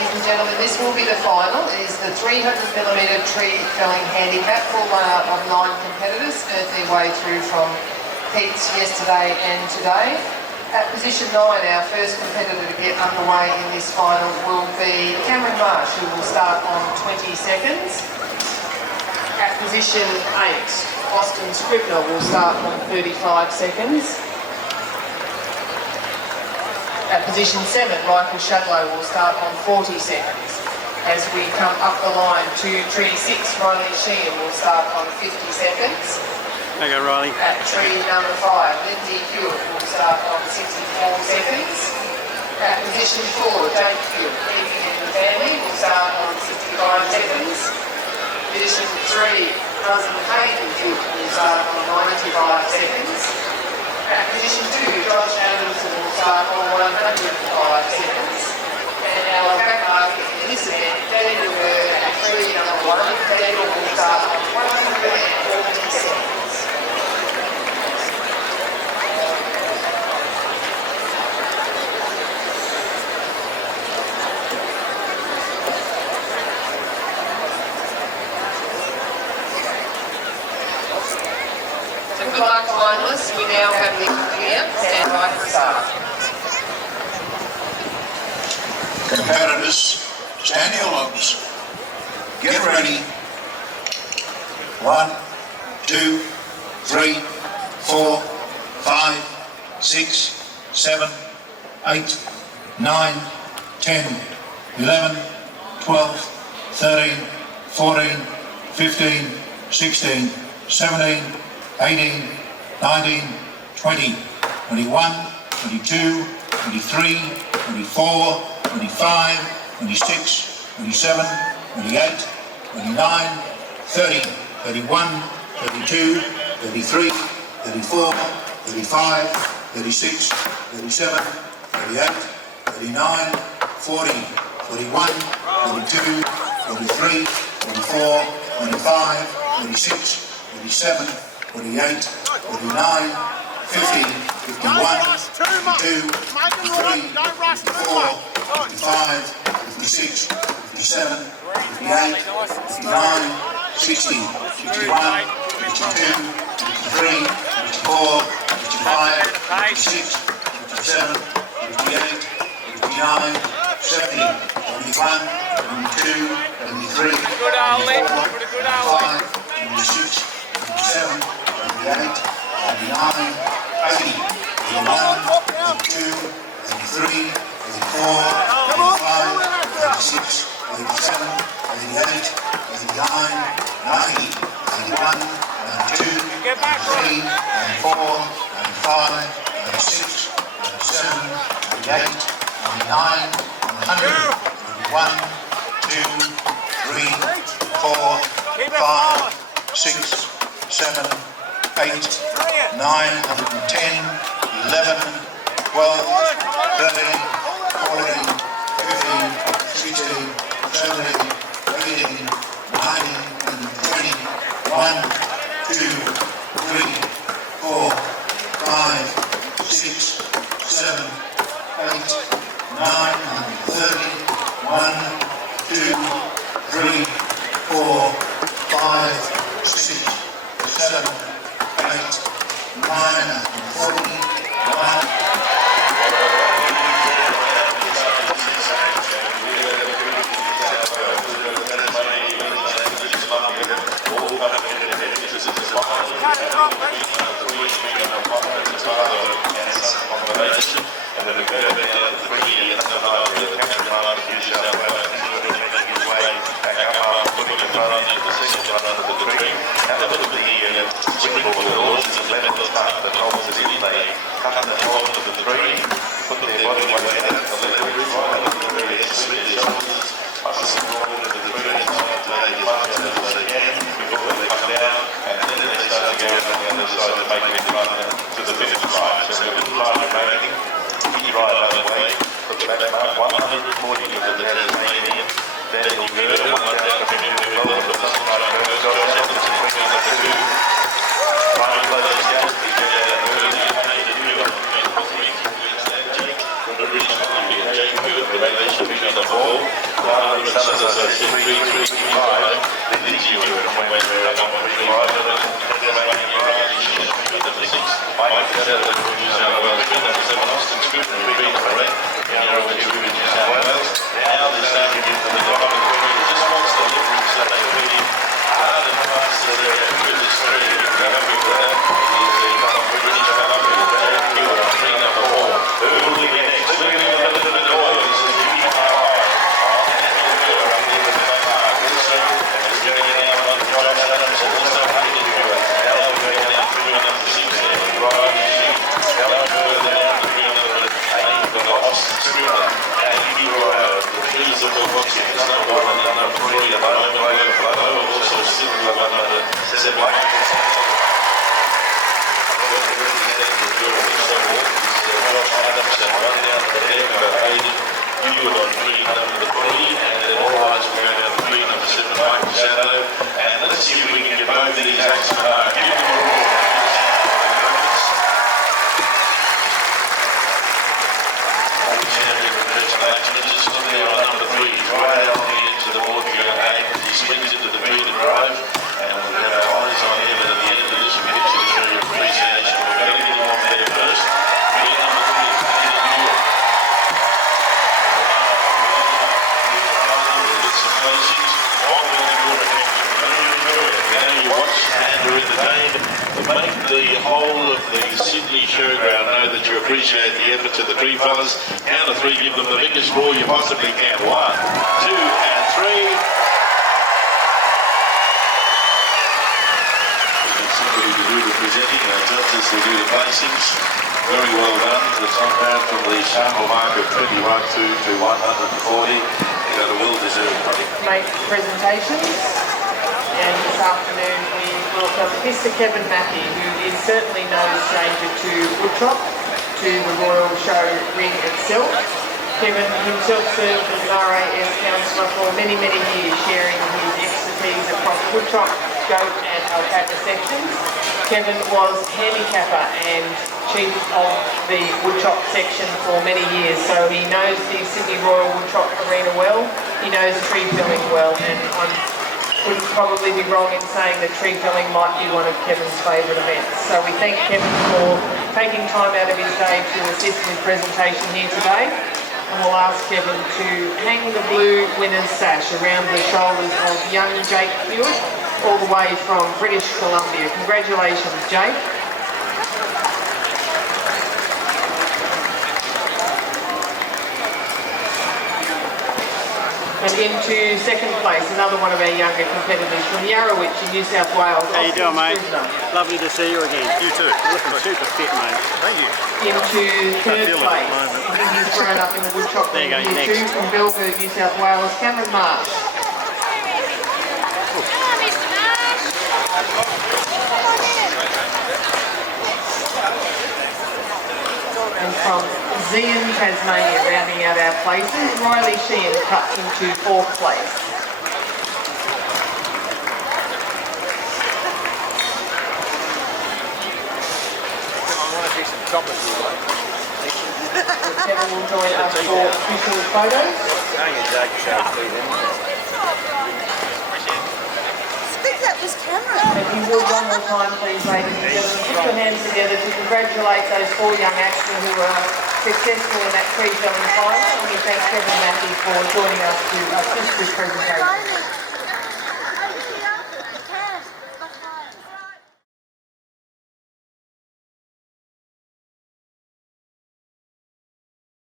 ladies and gentlemen, this will be the final. It is the 300mm tree felling handicap. Full lineup of 9 competitors earned their way through from heats yesterday and today. At position 9, our first competitor to get underway in this final will be Cameron Marsh, who will start on 20 seconds. At position 8, Austin Scribner will start on 35 seconds. At position 7, Michael Shadlow will start on 40 seconds. As we come up the line to tree 6, Riley Sheehan will start on 50 seconds. Okay, Riley. At tree number 5, Lindsay Hewitt will start on 64 seconds. At position 4, Dave Hewitt, Keeping in the Family, will start on 65 seconds. Position 3, cousin Hayden Hewitt will start on 95 seconds. At position 2, Josh Anderson will start on 105 seconds. And our back marker in this event, Daniel Bird at tree number 1, Daniel will start on 140 seconds. Good luck, finalists. We now have the clear stand by for start. Competitors, stand your lobs. Get ready. 1, 2, 3, 4, 5, 6, 7, 8, 9, 10, 11, 12, 13, 14, 15, 16, 17, 18, 19, 20, 21, 22, 23, 24, 25, 26, 27, 28, 29, 30, 31, 32, 33, 34, 35, 36, 37, 38, 39, 40, 41, 42, 43, 44, 25, 26, 37, 48, 49, 50, 51, 52, 53, 54, 55, 56, 57, 58, 59, 60, 61, 62, 53, 54, 55, 56, 57, 58, 59, 70, 71, 72, 73, 74, 75, 76, 77, 78, 79, 80, 81, 82, 83, 84, 85, 86, 87, 88, 89, 90, 91, 92, 93, 94, 95, 96, 97, 98, 99, 100, 1, 2, 3, 4, 5, 6, 7, 8, 9, 110, 11, 12, 13, 14, 15, 16, 17, 18, 19, 20, 1, 2, 3, 4, 5, 6, 7, 8, 9, 30, 1, 2, 3, 4, 5, 6, 7, 8, 9, 40, 1. The whole of the Sydney showground know that you appreciate the efforts of the tree fellas. Count of three, give them the biggest roar you possibly can. 1, 2, and 3. Somebody to do the presenting, our judges will do the placings. Very well done. It's not bad from the sample mark of 21 to 140. They got a well-deserved break. Make presentations. And this afternoon we welcome Mr. Kevin Mackey, who is certainly no stranger to woodchop, to the Royal Show ring itself. Kevin himself served as an RAS councillor for many, many years, sharing his expertise across woodchop, goat and alpaca sections. Kevin was handicapper and chief of the woodchop section for many years, so he knows the Sydney Royal Woodchop Arena well, he knows tree felling well, and would probably be wrong in saying that tree felling might be one of Kevin's favourite events. So we thank Kevin for taking time out of his day to assist with presentation here today. And we'll ask Kevin to hang the blue winner's sash around the shoulders of young Jake Hewitt, all the way from British Columbia. Congratulations, Jake. And into second place, another one of our younger competitors from Yarrawitch in New South Wales. How you doing, mate? Lovely to see you again. You too. You're looking super fit, mate. Thank you. Into third place. I think he's grown up in the woodshop there you go, here next. too, from Belford, New South Wales, Cameron Marsh. And from Zeehan, Tasmania, rounding out our places, Riley Sheehan cuts into fourth place. Kevin will join us for official photos. This camera. If you would, one more time please, ladies and gentlemen, put your hands together to congratulate those 4 young actors who were successful in that tree felling final. And we thank Kevin Mackey for joining us to assist this presentation.